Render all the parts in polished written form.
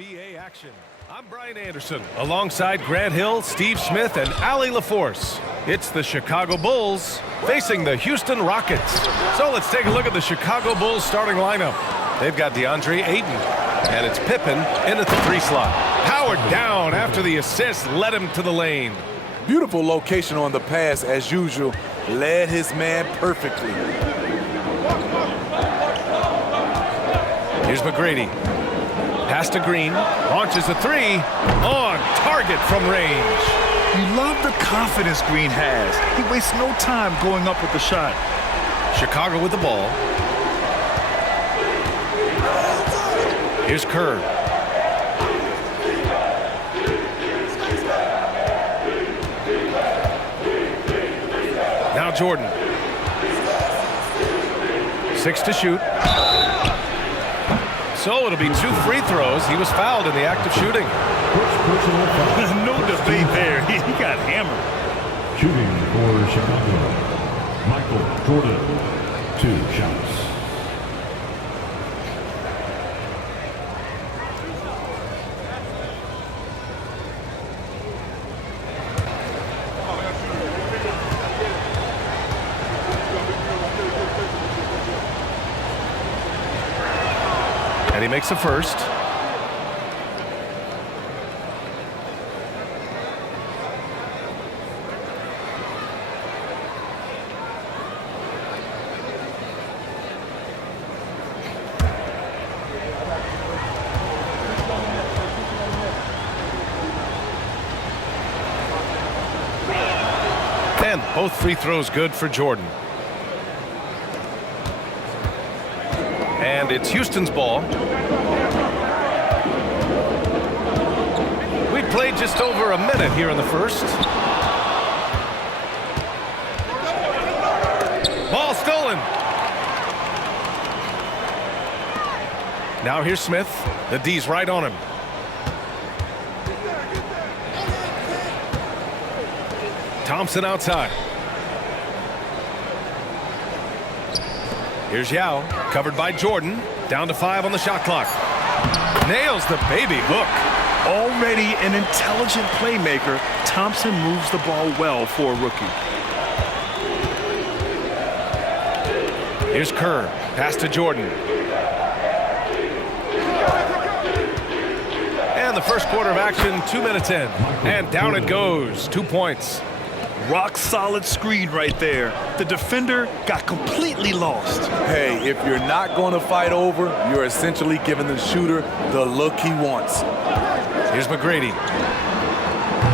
NBA action. I'm Brian Anderson, alongside Grant Hill, Steve Smith, and Allie LaForce. It's the Chicago Bulls facing the Houston Rockets. So let's take a look at the Chicago Bulls starting lineup. They've got DeAndre Ayton, and it's Pippen in at the 3 slot. Powered down after the assist led him to the lane. Beautiful location on the pass as usual. Led his man perfectly. Here's McGrady. Pass to Green. Launches a 3. On target from range. You love the confidence Green has. He wastes no time going up with the shot. Chicago with the ball. Here's Kerr. Now Jordan. 6 to shoot. So it'll be 2 free throws. He was fouled in the act of shooting. No debate there. He got hammered. Shooting for Chicago, Michael Jordan, 2 shots. And he makes a first. And both free throws good for Jordan. And it's Houston's ball. We played just over a minute here in the first. Ball stolen. Now here's Smith. The D's right on him. Thompson outside. Here's Yao, covered by Jordan. Down to 5 on the shot clock. Nails the baby hook. Already an intelligent playmaker, Thompson moves the ball well for a rookie. Here's Kerr. Pass to Jordan. And the first quarter of action, 2 minutes in. And down it goes. 2 points. Rock solid screen right there. The defender got completely lost. Hey, if you're not going to fight over, you're essentially giving the shooter the look he wants. Here's McGrady.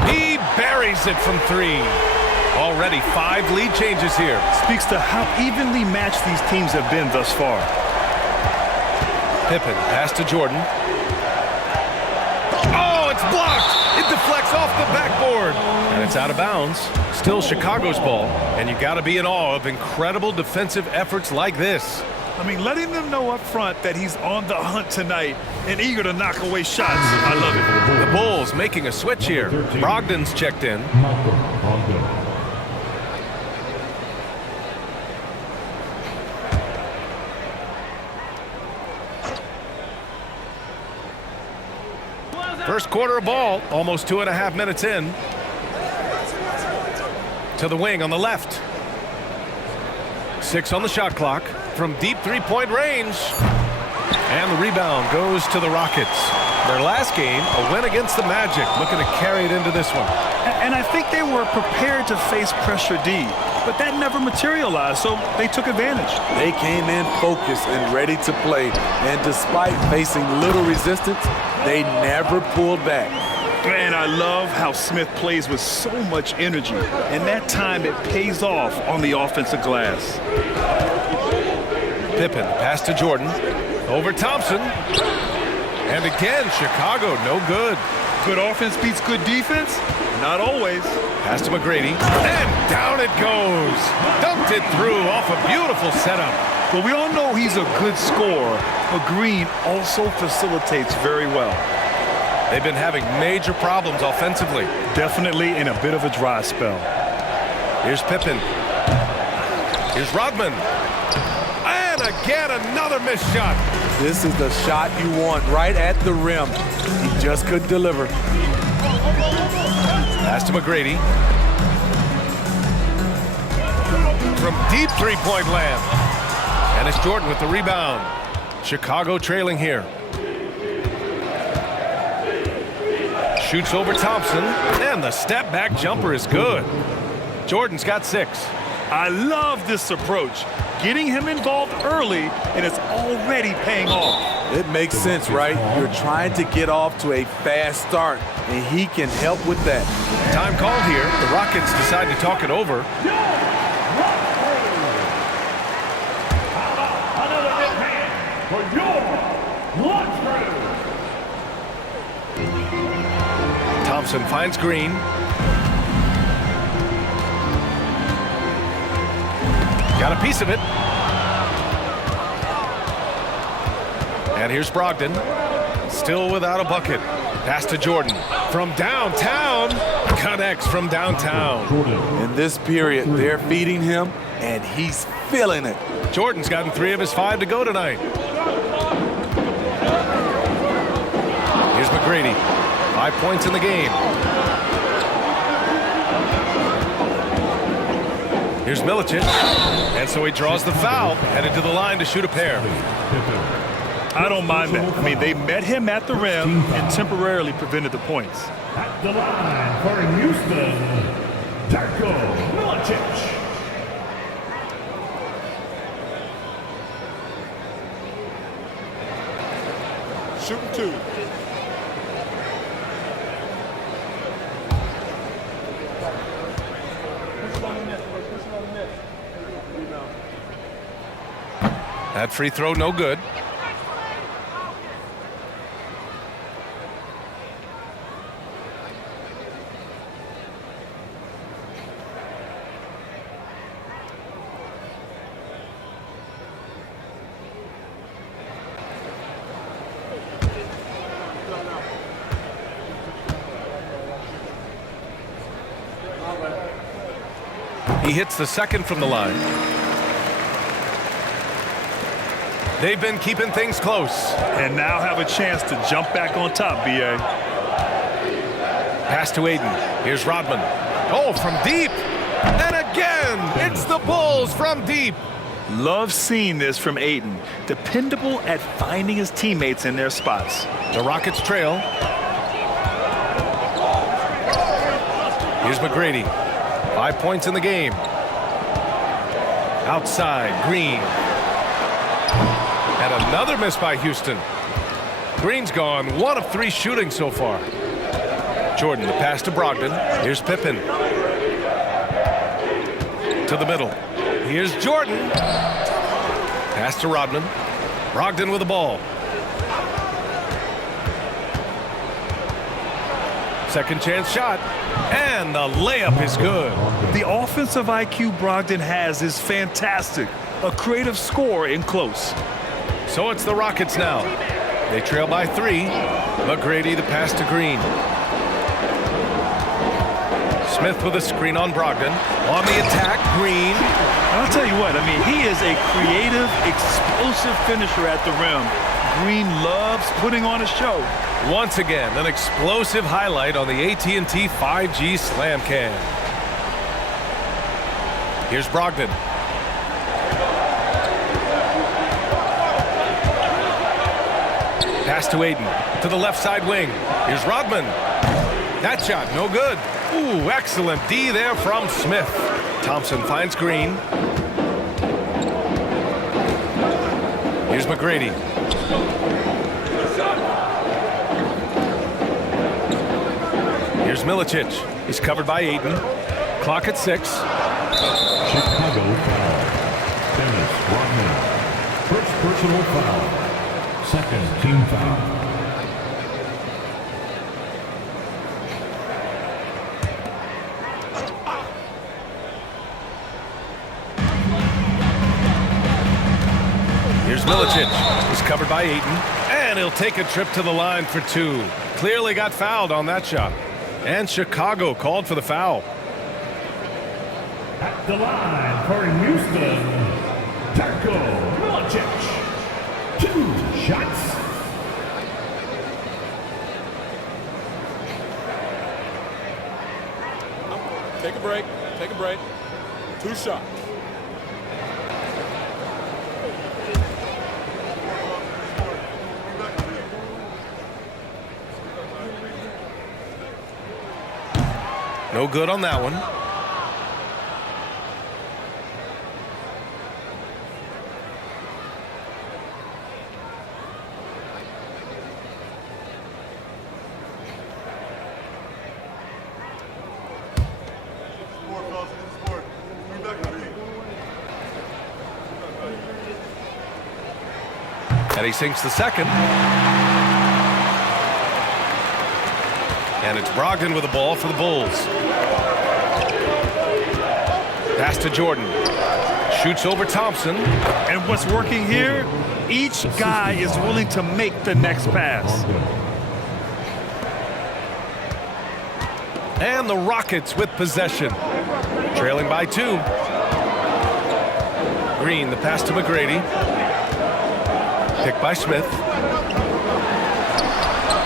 He buries it from 3. Already 5 lead changes here. Speaks to how evenly matched these teams have been thus far. Pippen, pass to Jordan. Oh, it's blocked. It deflects off the backboard. And it's out of bounds. Still Chicago's ball. And you got to be in awe of incredible defensive efforts like this. I mean, letting them know up front that he's on the hunt tonight and eager to knock away shots. I love it. The Bulls making a switch here. Brogdon's checked in. First quarter of ball, almost 2.5 minutes in. To the wing on the left. 6 on the shot clock from deep 3-point range. And the rebound goes to the Rockets. Their last game, a win against the Magic, looking to carry it into this one. And I think they were prepared to face pressure D, but that never materialized, so they took advantage. They came in focused and ready to play, and despite facing little resistance, they never pulled back. Man, I love how Smith plays with so much energy, and that time it pays off on the offensive glass. Pippen, pass to Jordan. Over Thompson. And again, Chicago, no good. Good offense beats good defense? Not always. Pass to McGrady. And down it goes. Dunked it through off a beautiful setup. Well, we all know he's a good scorer, but Green also facilitates very well. They've been having major problems offensively. Definitely in a bit of a dry spell. Here's Pippen. Here's Rodman. And again, another missed shot. This is the shot you want right at the rim. He just couldn't deliver. Pass to McGrady. From deep three-point land. And it's Jordan with the rebound. Chicago trailing here. Shoots over Thompson, and the step-back jumper is good. Jordan's got 6. I love this approach. Getting him involved early, and it's already paying off. It makes sense, right? You're trying to get off to a fast start, and he can help with that. Time called here. The Rockets decide to talk it over. Another big hand for your lunch break. Thompson finds Green. Got a piece of it. And here's Brogdon. Still without a bucket. Pass to Jordan. From downtown. Connects from downtown. In this period, they're feeding him, and he's feeling it. Jordan's gotten 3 of his 5 to go tonight. Here's McGrady. 5 points in the game. Here's Milicic. And so he draws the foul, headed to the line to shoot a pair. I don't mind that. I mean, they met him at the rim and temporarily prevented the points. At the line for Houston, Darko Milicic. Shooting 2. That free throw, no good. He hits the second from the line. They've been keeping things close. And now have a chance to jump back on top, B.A. Pass to Aiden. Here's Rodman. Oh, from deep. And again, it's the Bulls from deep. Love seeing this from Aiden. Dependable at finding his teammates in their spots. The Rockets trail. Here's McGrady. 5 points in the game. Outside, Green. And another miss by Houston. Green's gone 1 of 3 shooting so far. Jordan, the pass to Brogdon. Here's Pippen. To the middle. Here's Jordan. Pass to Rodman. Brogdon with the ball. Second chance shot. And the layup is good. The offensive IQ Brogdon has is fantastic. A creative scorer in close. So it's the Rockets now. They trail by 3. McGrady the pass to Green. Smith with a screen on Brogdon. On the attack, Green. I'll tell you what, I mean, he is a creative, explosive finisher at the rim. Green loves putting on a show. Once again, an explosive highlight on the AT&T 5G Slam Cam. Here's Brogdon. Pass to Aiden. To the left side wing. Here's Rodman. That shot, no good. Ooh, excellent D there from Smith. Thompson finds Green. Here's McGrady. Here's Milicic. He's covered by Aiden. Clock at 6. Chicago foul. Dennis Rodman. First personal foul. Second team foul. Here's Milicic. He's covered by Aiden. And he'll take a trip to the line for 2. Clearly got fouled on that shot. And Chicago called for the foul. At the line for Houston, Darko Milicic. 2 shots. Take a break. Take a break. 2 shots. No good on that one. And he sinks the second. And it's Brogdon with the ball for the Bulls. Pass to Jordan. Shoots over Thompson. And what's working here, each guy is willing to make the next pass. And the Rockets with possession. Trailing by 2. Green, the pass to McGrady. Picked by Smith.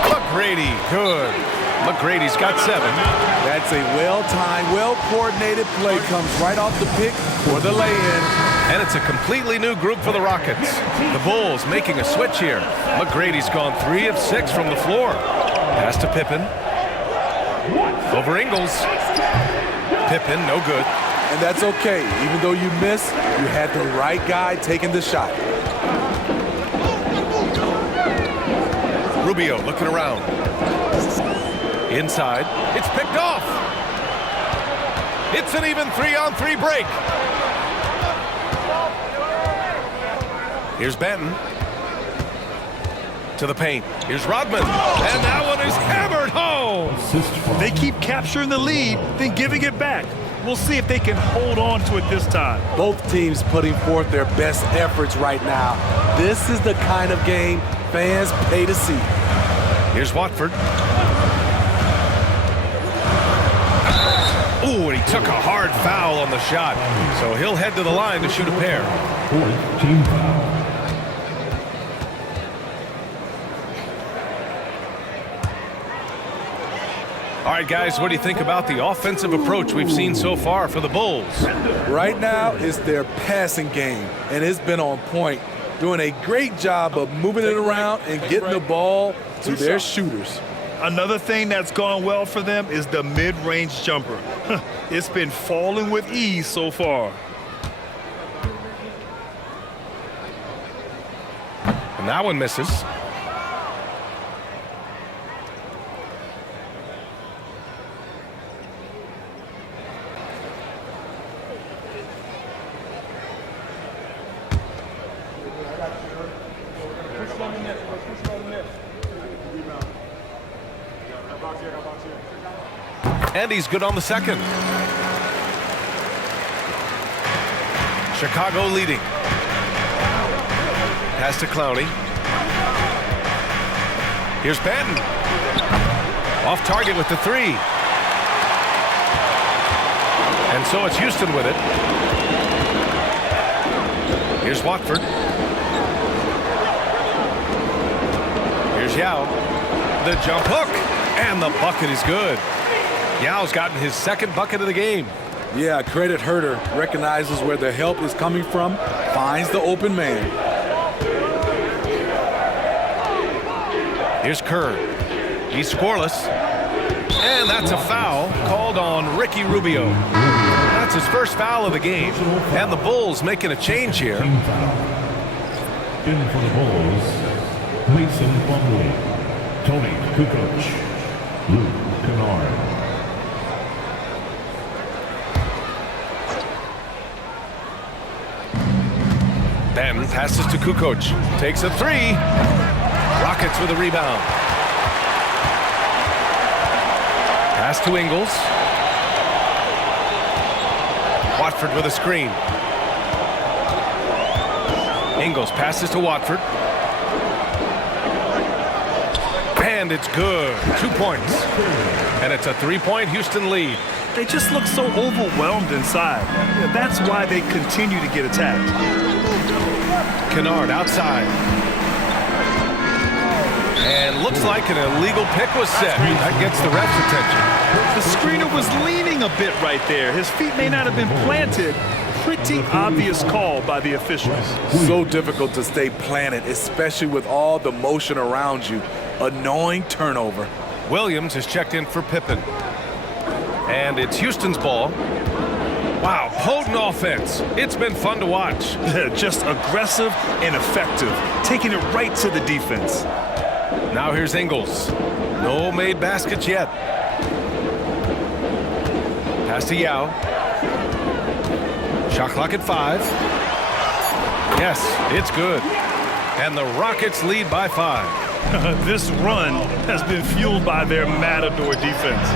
McGrady, good. McGrady's got 7. That's a well-timed, well-coordinated play. Comes right off the pick for the lay-in. And it's a completely new group for the Rockets. The Bulls making a switch here. McGrady's gone 3 of 6 from the floor. Pass to Pippen. Over Ingles. Pippen, no good. And that's okay. Even though you miss, you had the right guy taking the shot. Rubio looking around. Inside. It's picked off. It's an even 3-on-3 break. Here's Benton. To the paint. Here's Rodman. And that one is hammered home. They keep capturing the lead, then giving it back. We'll see if they can hold on to it this time. Both teams putting forth their best efforts right now. This is the kind of game fans pay to see. Here's Watford. Ooh, and he took a hard foul on the shot. So he'll head to the line to shoot a pair. Team foul. All right, guys, what do you think about the offensive approach we've seen so far for the Bulls? Right now, it's their passing game, and it's been on point. Doing a great job of moving it around and getting the ball to their shooters. Another thing that's gone well for them is the mid-range jumper. It's been falling with ease so far. And that one misses. And he's good on the second. Chicago leading. Pass to Clowney. Here's Benton. Off target with the 3. And so it's Houston with it. Here's Watford. Here's Yao. The jump hook. And the bucket is good. Yao's gotten his second bucket of the game. Yeah, credit Herter. Recognizes where the help is coming from. Finds the open man. Here's Kerr. He's scoreless. And that's a foul called on Ricky Rubio. That's his first foul of the game. And the Bulls making a change here. Team foul. In for the Bulls, Mason Plumlee, Tony Kukoc, Luke Kennard. Ben passes to Kukoc. Takes a 3. Rockets with a rebound. Pass to Ingles. Watford with a screen. Ingles passes to Watford. And it's good. 2 points. And it's a 3-point Houston lead. They just look so overwhelmed inside. That's why they continue to get attacked. Kennard outside. And looks like an illegal pick was set. That gets the ref's attention. The screener was leaning a bit right there. His feet may not have been planted. Pretty obvious call by the officials. So difficult to stay planted, especially with all the motion around you. Annoying turnover. Williams is checked in for Pippen. And it's Houston's ball. Wow, potent offense. It's been fun to watch. Just aggressive and effective, taking it right to the defense. Now here's Ingles. No made baskets yet. Pass to Yao. Shot clock at 5. Yes, it's good. And the Rockets lead by 5. This run has been fueled by their matador defense.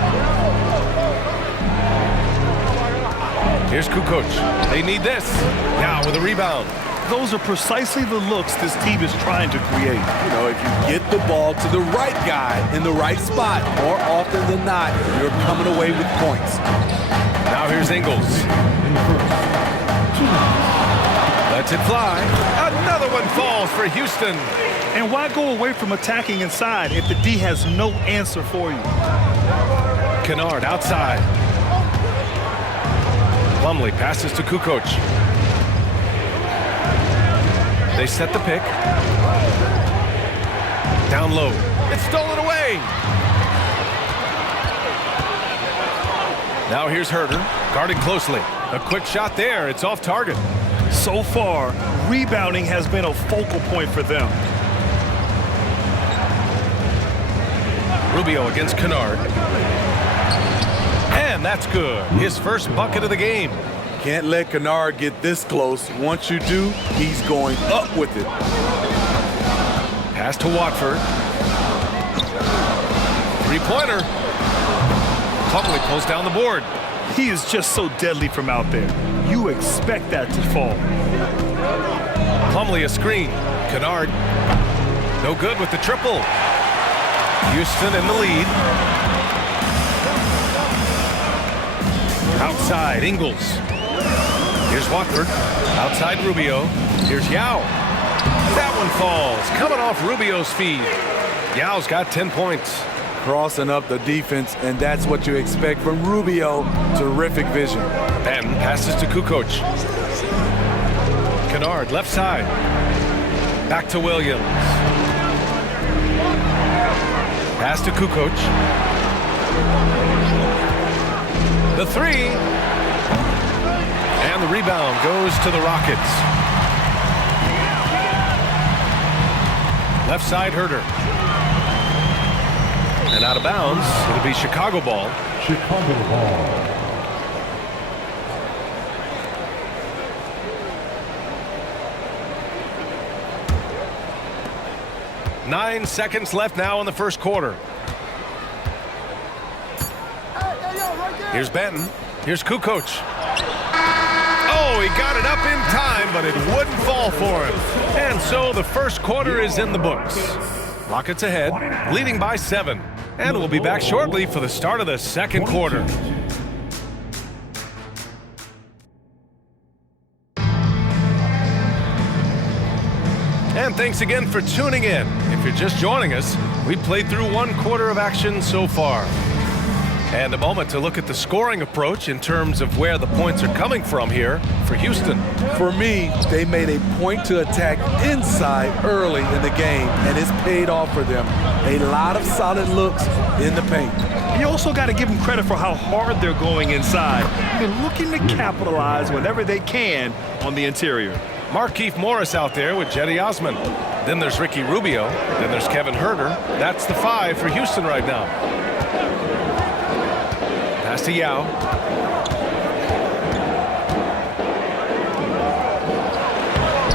Here's Kukoc. They need this. Yao with a rebound. Those are precisely the looks this team is trying to create. You know, if you get the ball to the right guy in the right spot, more often than not, you're coming away with points. Now here's Ingles. Lets it fly. Another one falls for Houston. And why go away from attacking inside if the D has no answer for you? Kennard outside. Plumlee passes to Kukoc. They set the pick. Down low. It's stolen away. Now here's Herter, guarding closely. A quick shot there. It's off target. So far, rebounding has been a focal point for them. Rubio against Kennard. And that's good. His first bucket of the game. Can't let Kennard get this close. Once you do, he's going up with it. Pass to Watford. Three-pointer. Plumlee pulls down the board. He is just so deadly from out there. You expect that to fall. Plumlee a screen. Kennard no good with the triple. Houston in the lead. Outside, Ingles. Here's Watford. Outside Rubio. Here's Yao. That one falls. Coming off Rubio's feed. Yao's got 10 points. Crossing up the defense, and that's what you expect from Rubio. Terrific vision. Then passes to Kukoc. Kennard, left side. Back to Williams. Pass to Kukoc. The three. And the rebound goes to the Rockets. Left side, Herter. And out of bounds, it'll be Chicago ball. Chicago ball. Nine seconds left now in the first quarter. Here's Benton. Here's Kukoc. Oh, he got it up in time, but it wouldn't fall for him. And so the first quarter is in the books. Rockets ahead, leading by 7. And we'll be back shortly for the start of the second quarter. And thanks again for tuning in. If you're just joining us, we played through one quarter of action so far. And a moment to look at the scoring approach in terms of where the points are coming from here for Houston. For me, they made a point to attack inside early in the game, and it's paid off for them. A lot of solid looks in the paint. You also got to give them credit for how hard they're going inside. They're looking to capitalize whenever they can on the interior. Markieff Morris out there with Jetty Osman. Then there's Ricky Rubio. Then there's Kevin Herter. That's the 5 for Houston right now. Pass to Yao.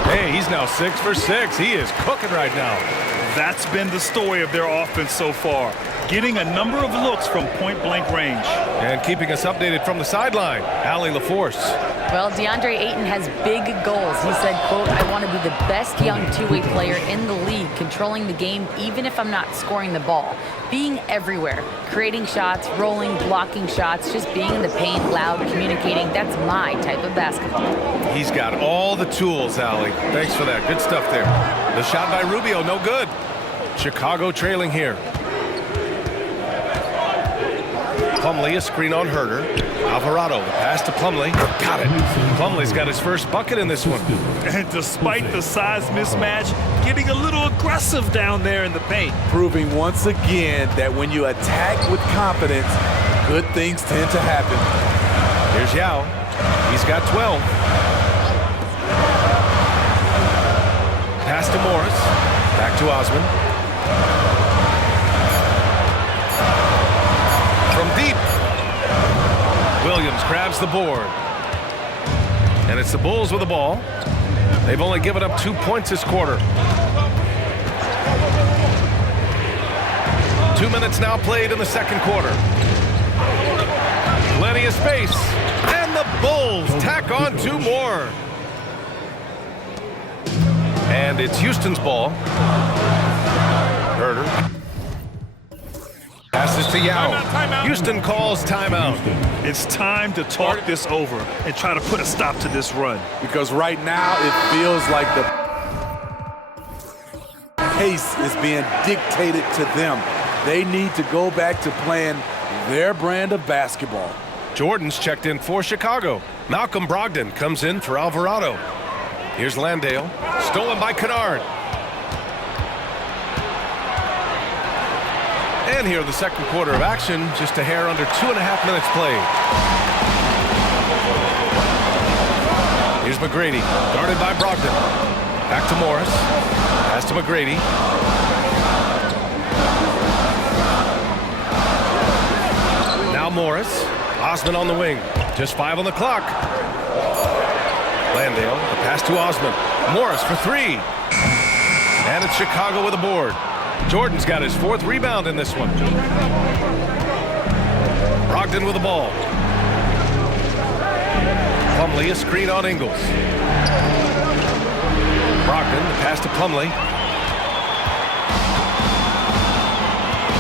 Hey, he's now 6 for 6. He is cooking right now. That's been the story of their offense so far. Getting a number of looks from point-blank range. And keeping us updated from the sideline, Allie LaForce. Well, DeAndre Ayton has big goals. He said, quote, "I want to be the best young two-way player in the league, controlling the game even if I'm not scoring the ball. Being everywhere, creating shots, rolling, blocking shots, just being in the paint, loud, communicating. That's my type of basketball." He's got all the tools, Allie. Thanks for that. Good stuff there. The shot by Rubio, no good. Chicago trailing here. Plumlee, a screen on Herder. Alvarado, the pass to Plumlee. Got it. Plumlee's got his first bucket in this one. And despite the size mismatch, getting a little aggressive down there in the paint. Proving once again that when you attack with confidence, good things tend to happen. Here's Yao. He's got 12. Pass to Morris. Back to Osman. From deep. Williams grabs the board. And it's the Bulls with the ball. They've only given up 2 points this quarter. 2 minutes now played in the second quarter. Plenty of space. And the Bulls tack on 2 more. And it's Houston's ball. Herder. Passes to Yao. Houston calls timeout. It's time to talk this over and try to put a stop to this run. Because right now it feels like the pace is being dictated to them. They need to go back to playing their brand of basketball. Jordan's checked in for Chicago. Malcolm Brogdon comes in for Alvarado. Here's Landale. Stolen by Kennard. And here the second quarter of action, just a hair under 2.5 minutes played. Here's McGrady, guarded by Brogdon. Back to Morris. Pass to McGrady. Now Morris. Osman on the wing. Just 5 on the clock. Landale, the pass to Osman. Morris for 3. And it's Chicago with a board. Jordan's got his 4th rebound in this one. Brogdon with the ball. Plumlee, a screen on Ingles. Brogdon, the pass to Plumlee.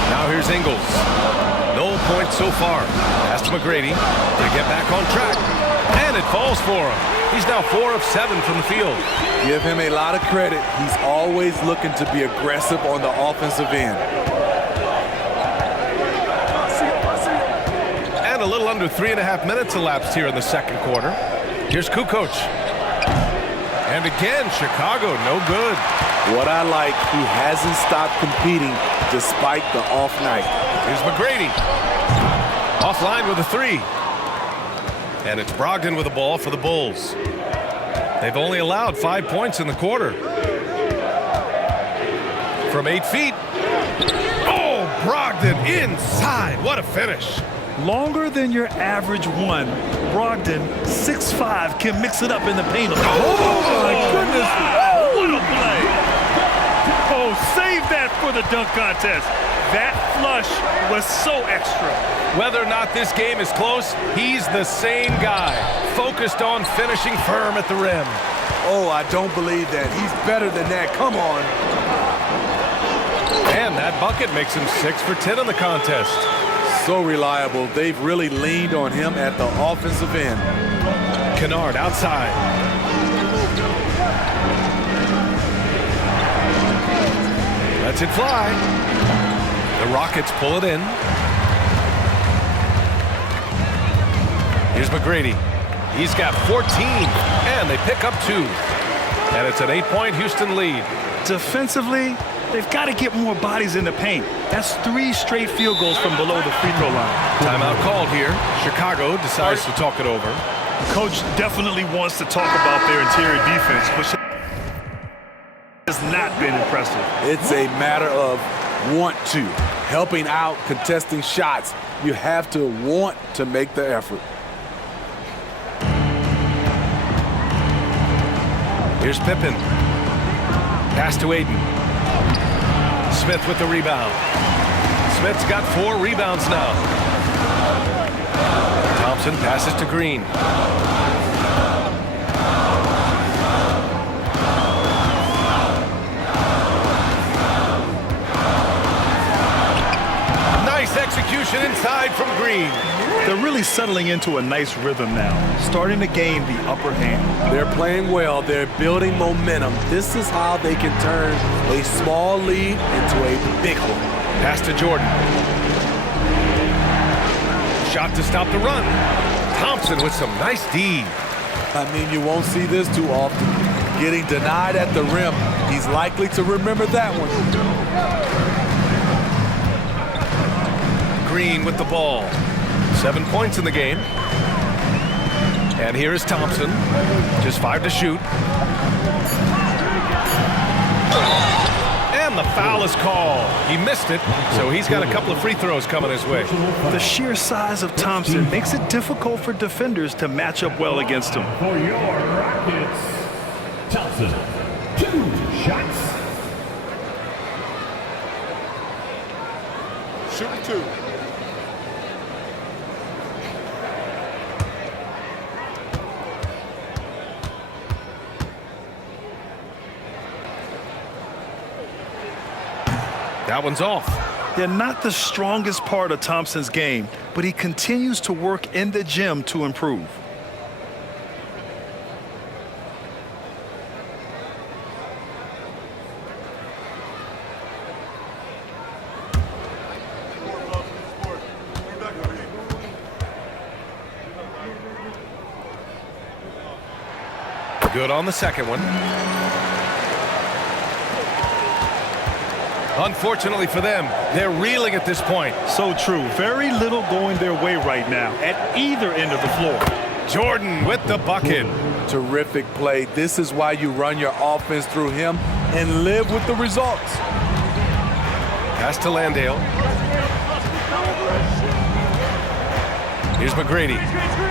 Now here's Ingles. No points so far. Pass to McGrady to get back on track. And it falls for him. He's now 4 of 7 from the field. Give him a lot of credit. He's always looking to be aggressive on the offensive end. And a little under 3.5 minutes elapsed here in the second quarter. Here's Kukoc. And again, Chicago, no good. What I like, he hasn't stopped competing despite the off night. Here's McGrady. Offline with a 3. And it's Brogdon with the ball for the Bulls. They've only allowed 5 points in the quarter. From 8 feet. Oh, Brogdon inside. What a finish. Longer than your average one. Brogdon, 6'5", can mix it up in the paint. Oh, my goodness. What a play. Oh, save that for the dunk contest. That flush was so extra. Whether or not this game is close, he's the same guy, focused on finishing firm at the rim. Oh, I don't believe that. He's better than that. Come on. And that bucket makes him 6 for 10 in the contest. So reliable. They've really leaned on him at the offensive end. Kennard outside. Lets it fly. The Rockets pull it in. Here's McGrady. He's got 14, and they pick up 2. And it's an 8-point Houston lead. Defensively, they've got to get more bodies in the paint. That's 3 straight field goals from below the free throw line. Timeout called here. Chicago decides to talk it over. Coach definitely wants to talk about their interior defense, which has not been impressive. It's a matter of want to. Helping out, contesting shots. You have to want to make the effort. Here's Pippen. Pass to Aiden. Smith with the rebound. Smith's got 4 rebounds now. Thompson passes to Green. Nice execution inside from Green. They're really settling into a nice rhythm now, starting to gain the upper hand. They're playing well. They're building momentum. This is how they can turn a small lead into a big one. Pass to Jordan. Shot to stop the run. Thompson with some nice D. I mean, you won't see this too often. Getting denied at the rim. He's likely to remember that one. Green with the ball. 7 points in the game. And here is Thompson. Just 5 to shoot. And the foul is called. He missed it, so he's got a couple of free throws coming his way. The sheer size of Thompson makes it difficult for defenders to match up well against him. For your Rockets, Thompson, 2 shots. Shooting 2. That one's off. They're not the strongest part of Thompson's game, but he continues to work in the gym to improve. Good on the second one. Unfortunately for them, they're reeling at this point. So true. Very little going their way right now at either end of the floor. Jordan with the bucket. Terrific play. This is why you run your offense through him and live with the results. Pass to Landale. Here's McGrady.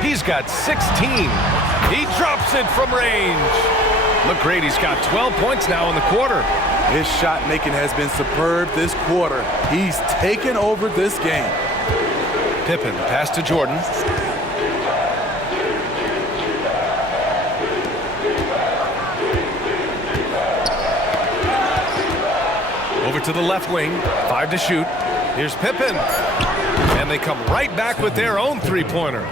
He's got 16. He drops it from range. McGrady's got 12 points now in the quarter. His shot making has been superb this quarter. He's taken over this game. Pippen, pass to Jordan. Over to the left wing, 5 to shoot. Here's Pippen. And they come right back with their own three-pointer.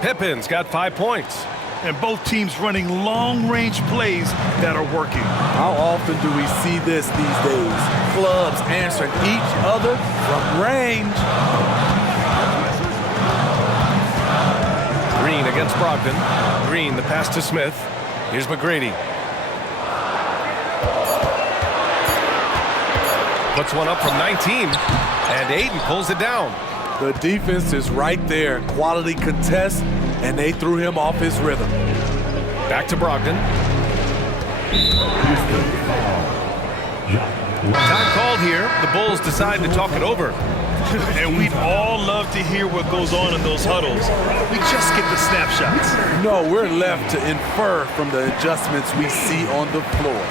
Pippen's got 5 points. And both teams running long-range plays that are working. How often do we see this these days? Clubs answering each other from range. Green against Brogdon. Green, the pass to Smith. Here's McGrady. Puts one up from 19, and Aiden pulls it down. The defense is right there. Quality contest, and they threw him off his rhythm. Back to Brogdon. Time called here. The Bulls decide to talk it over. And we'd all love to hear what goes on in those huddles. We just get the snapshots. No, we're left to infer from the adjustments we see on the floor.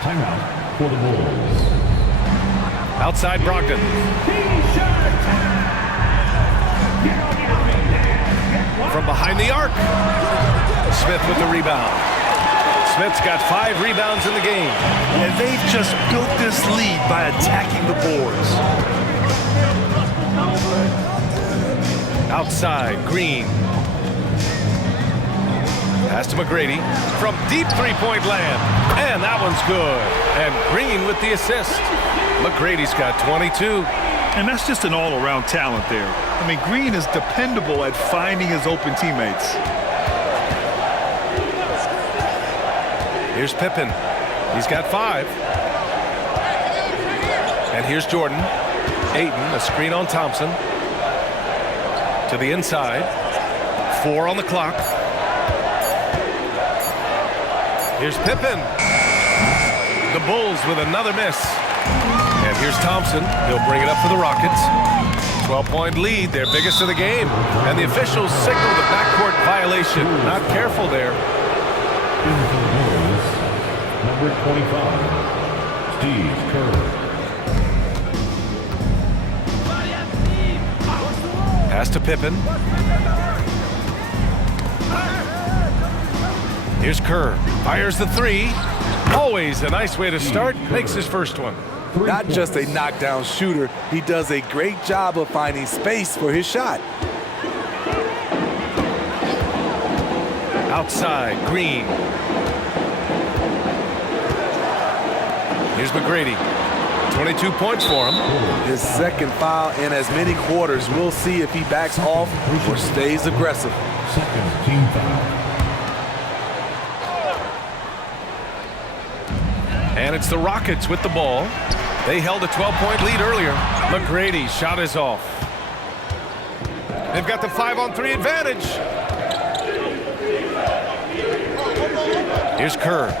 Timeout for the Bulls. Outside Brogdon. From behind the arc. Smith with the rebound. Smith's got 5 rebounds in the game. And they've just built this lead by attacking the boards. Outside, Green. Pass to McGrady from deep three-point land. And that one's good. And Green with the assist. McGrady's got 22. And that's just an all-around talent there. I mean, Green is dependable at finding his open teammates. Here's Pippen. He's got 5. And here's Jordan. Ayton, a screen on Thompson. To the inside. 4 on the clock. Here's Pippen. The Bulls with another miss. And here's Thompson. He'll bring it up for the Rockets. 12-point lead, their biggest of the game. And the officials signal the backcourt violation. Not careful there. Number 25, Steve Kerr. Pass to Pippen. Here's Kerr. Fires the 3. Always a nice way to start. Makes his first one. Not just a knockdown shooter, he does a great job of finding space for his shot. Outside, Green. Here's McGrady. 22 points for him. His second foul in as many quarters. We'll see if he backs off or stays aggressive. Second team foul. And it's the Rockets with the ball. They held a 12-point lead earlier. McGrady's shot is off. They've got the 5-on-3 advantage. Here's Kerr.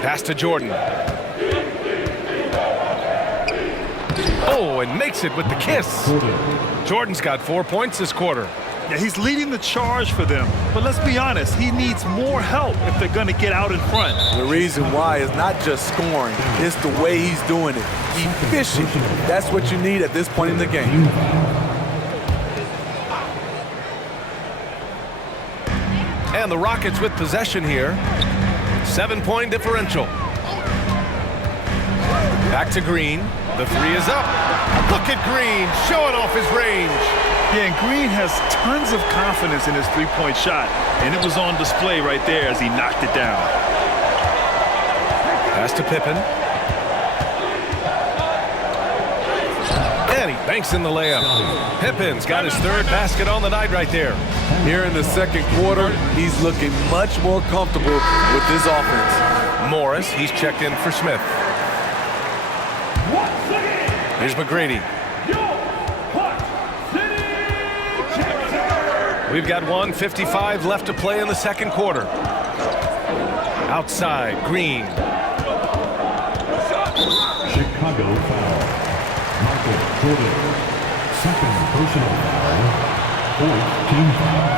Pass to Jordan. Oh, and makes it with the kiss. Jordan's got 4 points this quarter. Yeah, he's leading the charge for them. But let's be honest, he needs more help if they're going to get out in front. The reason why is not just scoring, it's the way he's doing it. Efficient. That's what you need at this point in the game. And the Rockets with possession here. 7-point differential. Back to Green. The three is up. Look at Green showing off his range. Yeah, and Green has tons of confidence in his three-point shot, and it was on display right there as he knocked it down. Pass to Pippen. And he banks in the layup. Pippen's got his third basket on the night right there. Here in the second quarter, he's looking much more comfortable with his offense. Morris, he's checked in for Smith. Here's McGrady. We've got 1:55 left to play in the second quarter. Outside, Green. Chicago foul. Michael Jordan. Second personal foul. Fourth team foul.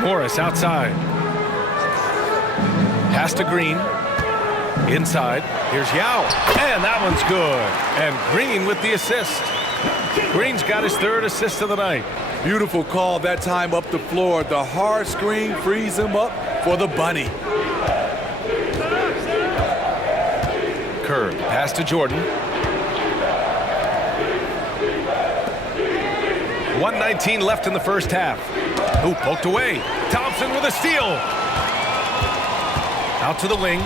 Morris outside. Pass to Green. Inside. Here's Yao. And that one's good. And Green with the assist. Green's got his third assist of the night. Beautiful call that time up the floor. The hard screen frees him up for the bunny. Kerr. Pass to Jordan. 1:19 left in the first half. Ooh, poked away. Thompson with a steal. Out to the wing.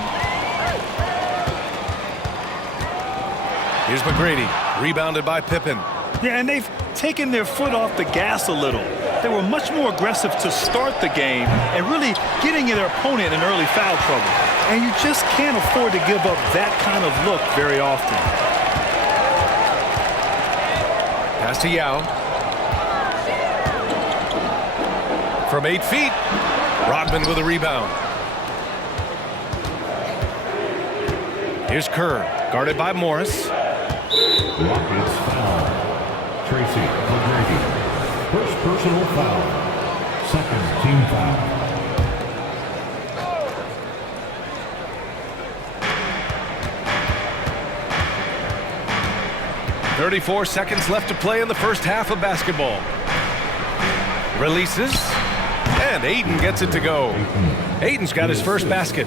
Here's McGrady. Rebounded by Pippen. Yeah, and they've taken their foot off the gas a little. They were much more aggressive to start the game and really getting their opponent in early foul trouble. And you just can't afford to give up that kind of look very often. Pass to Yao. From 8 feet, Rodman with a rebound. Here's Kerr, guarded by Morris. Rockets foul. Tracy, McGrady. First personal foul. Second team foul. 34 seconds left to play in the first half of basketball. Releases, and Aiden gets it to go. Aiden's got his first basket.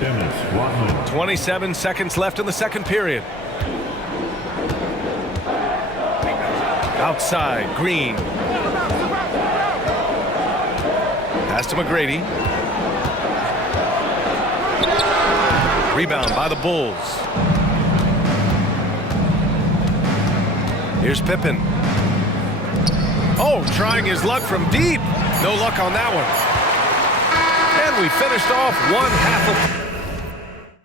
Dennis Rodman. 27 seconds left in the second period. Outside, Green. Pass to McGrady. Rebound by the Bulls. Here's Pippen. Oh, trying his luck from deep. No luck on that one. And we finished off one half of...